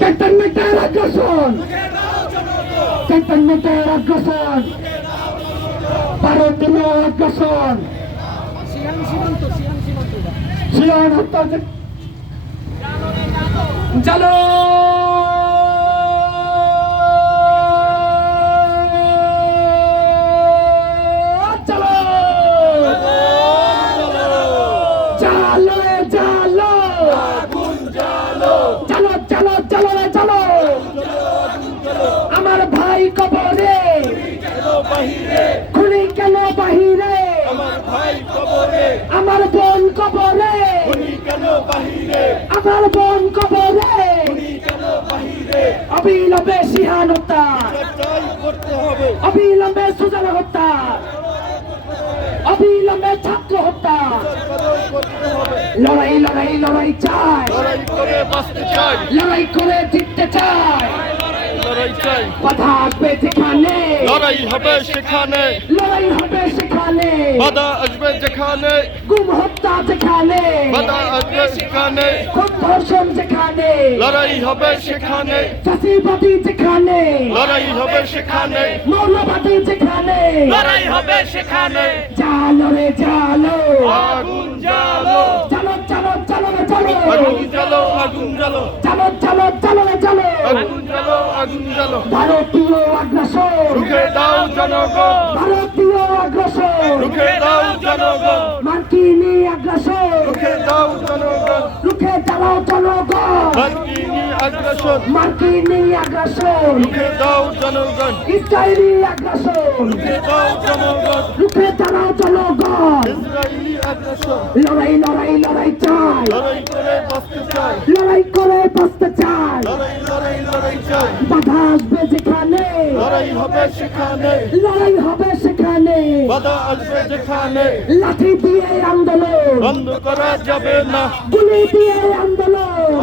ক্যান্টনমেন্টের আগ্রাসন, ক্যান্টনমেন্টের আগ্রাসন, ভারতীয় আগ্রাসন, সিয়ান হত্যা চলো আমার ভাই কবরে খুনি কেন বাহিরে, আমার ভাই কবরে, আমার বোন কবরে, খুনি কেন বাহিরে, আমার বোন কবরে, খুনি কেন বাহিরে, অবিলম্বে সিহান হত্যা, এটাই করতে হবে, অবিলম্বে সুজন হত্যা, অবিলম্বে ছাত্র হত্যা, সরকারও করতে হবে, লড়াই লড়াই লড়াই চাই, লড়াই করে বাঁচতে চাই, লড়াই করে জিততে চাই, লড়াই চাই, বাধা আসবে যেখানে, লড়াই হবে সেখানে, লড়াই হবে সেখানে, বাধা আসবে যেখানে, গুম হত্যা যেখানে, বাধা আসবে সেখানে, খুন ধর্ষণ যেখানে, লড়াই হবে সেখানে, চাষিবাদী যেখানে, লড়াই হবে সেখানে, মৌলবাদী যেখানে, লড়াই হবে সেখানে, জালো রে জালো, আগুন জ্বালো, চালো চালো চালো রে চালো, আগুন জ্বালো, আগুন জ্বালো, চালো চালো চালো রে চালো, আগুন জ্বালো, আগুন জ্বালো, ভারতীয় আগ্রাসন, রুখে দাও জনগণ, ভারতীয় আগ্রাসন, রুখে দাও জনগণ, মার্কিনী আগ্রাসন, রুখে দাও জনগণ, রুখে দাঁড়াও জনগণ, মার্কিনী আগ্রাসন, মার্কিনী আগ্রাসন, রুখে দাও জনগণ, ইসরায়েলি আগ্রাসন, রুখে দাও জনগণ, রুখে দাঁড়াও জনগণ, ইসরায়েলি আগ্রাসন, লড়াই লড়াই লড়াই চাই, লড়াই করে বাঁচতে চাই, লড়াই করে বাঁচতে চাই, লড়াই লড়াই লড়াই চাই, বাধা আসবে যেখানে, লড়াই হবে সেখানে, লড়াই হবে সেখানে, বাধা আসবে যেখানে, লাঠি দিয়ে আন্দোলন, বন্ধ করা যাবে না, গুলি দিয়ে আন্দোলন।